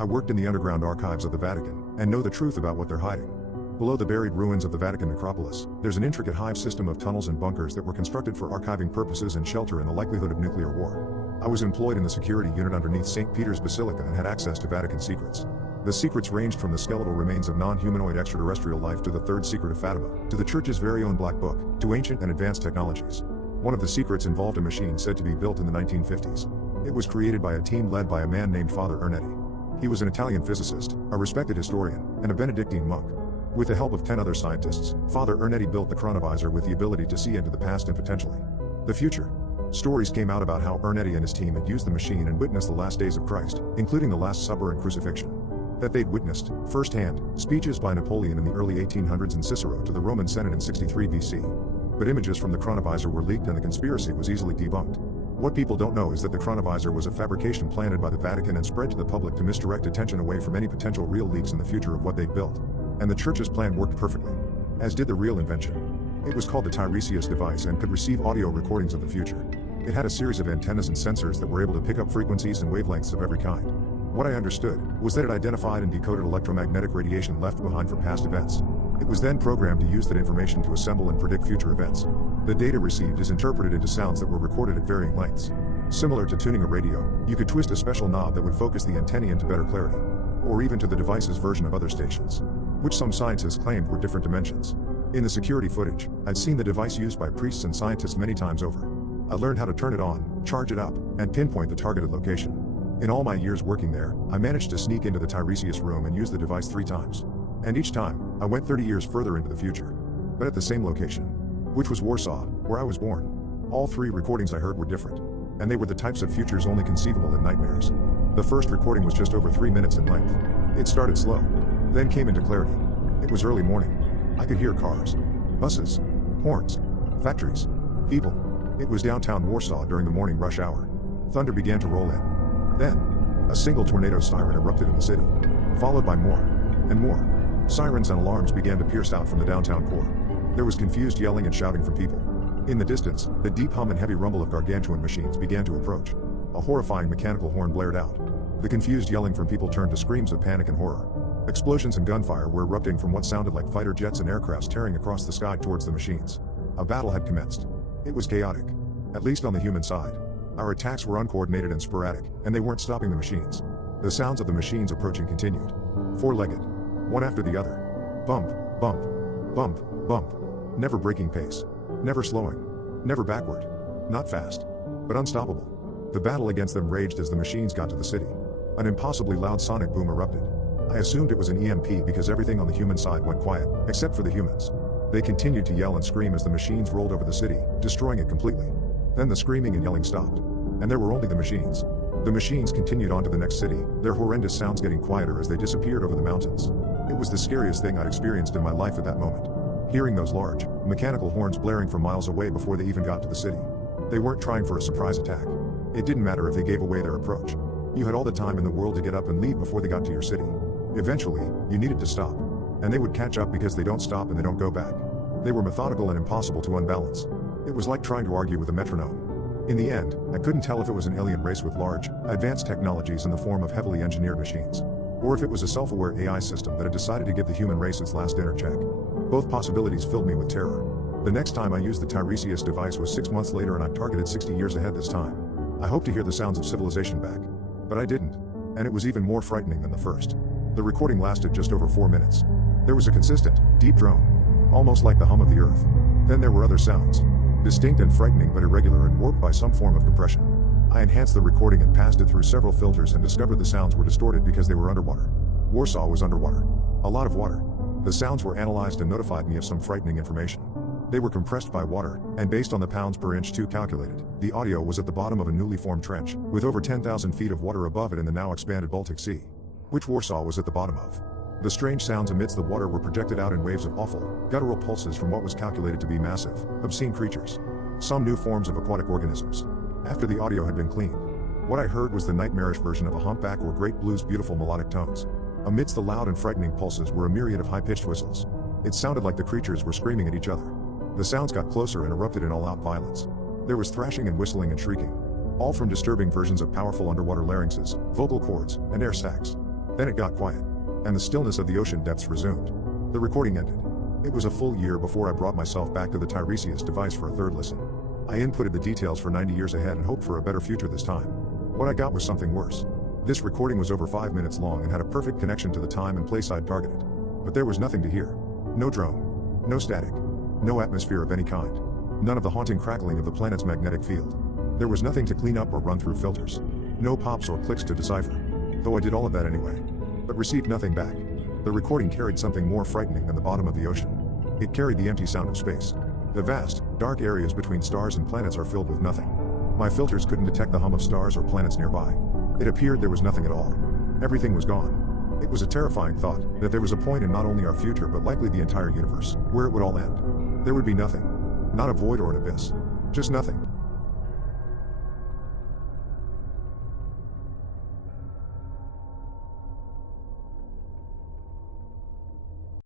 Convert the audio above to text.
I worked in the underground archives of the Vatican, and know the truth about what they're hiding. Below the buried ruins of the Vatican necropolis, there's an intricate hive system of tunnels and bunkers that were constructed for archiving purposes and shelter in the likelihood of nuclear war. I was employed in the security unit underneath St. Peter's Basilica and had access to Vatican secrets. The secrets ranged from the skeletal remains of non-humanoid extraterrestrial life to the third secret of Fatima, to the Church's very own Black Book, to ancient and advanced technologies. One of the secrets involved a machine said to be built in the 1950s. It was created by a team led by a man named Father Ernetti. He was an Italian physicist, a respected historian, and a Benedictine monk. With the help of 10 other scientists, Father Ernetti built the chronovisor with the ability to see into the past and potentially the future. Stories came out about how Ernetti and his team had used the machine and witnessed the last days of Christ, including the Last Supper and crucifixion. That they'd witnessed, firsthand, speeches by Napoleon in the early 1800s and Cicero to the Roman Senate in 63 BC. But images from the chronovisor were leaked and the conspiracy was easily debunked. What people don't know is that the chronovisor was a fabrication planted by the Vatican and spread to the public to misdirect attention away from any potential real leaks in the future of what they'd built. And the Church's plan worked perfectly, as did the real invention. It was called the scariest device and could receive audio recordings of the future. It had a series of antennas and sensors that were able to pick up frequencies and wavelengths of every kind. What I understood was that it identified and decoded electromagnetic radiation left behind from past events. It was then programmed to use that information to assemble and predict future events. The data received is interpreted into sounds that were recorded at varying lengths. Similar to tuning a radio, you could twist a special knob that would focus the antennae into better clarity. Or even to the device's version of other stations, which some scientists claimed were different dimensions. In the security footage, I'd seen the device used by priests and scientists many times over. I learned how to turn it on, charge it up, and pinpoint the targeted location. In all my years working there, I managed to sneak into the Tiresias room and use the device 3 times. And each time, I went 30 years further into the future. But at the same location, which was Warsaw, where I was born. All 3 recordings I heard were different. And they were the types of futures only conceivable in nightmares. The first recording was just over 3 minutes in length. It started slow, then came into clarity. It was early morning. I could hear cars, buses, horns, factories, people. It was downtown Warsaw during the morning rush hour. Thunder began to roll in. Then, a single tornado siren erupted in the city, followed by more and more. Sirens and alarms began to pierce out from the downtown core. There was confused yelling and shouting from people. In the distance, the deep hum and heavy rumble of gargantuan machines began to approach. A horrifying mechanical horn blared out. The confused yelling from people turned to screams of panic and horror. Explosions and gunfire were erupting from what sounded like fighter jets and aircrafts tearing across the sky towards the machines. A battle had commenced. It was chaotic, at least on the human side. Our attacks were uncoordinated and sporadic, and they weren't stopping the machines. The sounds of the machines approaching continued. 4-legged, one after the other. Bump, bump, bump, bump. Never breaking pace. Never slowing. Never backward. Not fast, but unstoppable. The battle against them raged as the machines got to the city. An impossibly loud sonic boom erupted. I assumed it was an EMP because everything on the human side went quiet, except for the humans. They continued to yell and scream as the machines rolled over the city, destroying it completely. Then the screaming and yelling stopped. And there were only the machines. The machines continued on to the next city, their horrendous sounds getting quieter as they disappeared over the mountains. It was the scariest thing I'd experienced in my life at that moment. Hearing those large, mechanical horns blaring from miles away before they even got to the city. They weren't trying for a surprise attack. It didn't matter if they gave away their approach. You had all the time in the world to get up and leave before they got to your city. Eventually, you needed to stop. And they would catch up because they don't stop and they don't go back. They were methodical and impossible to unbalance. It was like trying to argue with a metronome. In the end, I couldn't tell if it was an alien race with large, advanced technologies in the form of heavily engineered machines, or if it was a self-aware AI system that had decided to give the human race its last dinner check. Both possibilities filled me with terror. The next time I used the Tiresias device was 6 months later and I targeted 60 years ahead this time. I hoped to hear the sounds of civilization back. But I didn't. And it was even more frightening than the first. The recording lasted just over 4 minutes. There was a consistent, deep drone, almost like the hum of the earth. Then there were other sounds, distinct and frightening but irregular and warped by some form of compression. I enhanced the recording and passed it through several filters and discovered the sounds were distorted because they were underwater. Warsaw was underwater. A lot of water. The sounds were analyzed and notified me of some frightening information. They were compressed by water, and based on the pounds per inch 2 calculated, the audio was at the bottom of a newly formed trench, with over 10,000 feet of water above it in the now expanded Baltic Sea, which Warsaw was at the bottom of. The strange sounds amidst the water were projected out in waves of awful, guttural pulses from what was calculated to be massive, obscene creatures. Some new forms of aquatic organisms. After the audio had been cleaned, what I heard was the nightmarish version of a humpback or great blue's beautiful melodic tones. Amidst the loud and frightening pulses were a myriad of high-pitched whistles. It sounded like the creatures were screaming at each other. The sounds got closer and erupted in all-out violence. There was thrashing and whistling and shrieking, all from disturbing versions of powerful underwater larynxes, vocal cords, and air sacs. Then it got quiet, and the stillness of the ocean depths resumed. The recording ended. It was a full year before I brought myself back to the Tiresias device for a third listen. I inputted the details for 90 years ahead and hoped for a better future this time. What I got was something worse. This recording was over 5 minutes long and had a perfect connection to the time and place I'd targeted. But there was nothing to hear. No drone. No static. No atmosphere of any kind. None of the haunting crackling of the planet's magnetic field. There was nothing to clean up or run through filters. No pops or clicks to decipher. Though I did all of that anyway. But received nothing back. The recording carried something more frightening than the bottom of the ocean. It carried the empty sound of space. The vast, dark areas between stars and planets are filled with nothing. My filters couldn't detect the hum of stars or planets nearby. It appeared there was nothing at all. Everything was gone. It was a terrifying thought, that there was a point in not only our future but likely the entire universe, where it would all end. There would be nothing. Not a void or an abyss. Just nothing.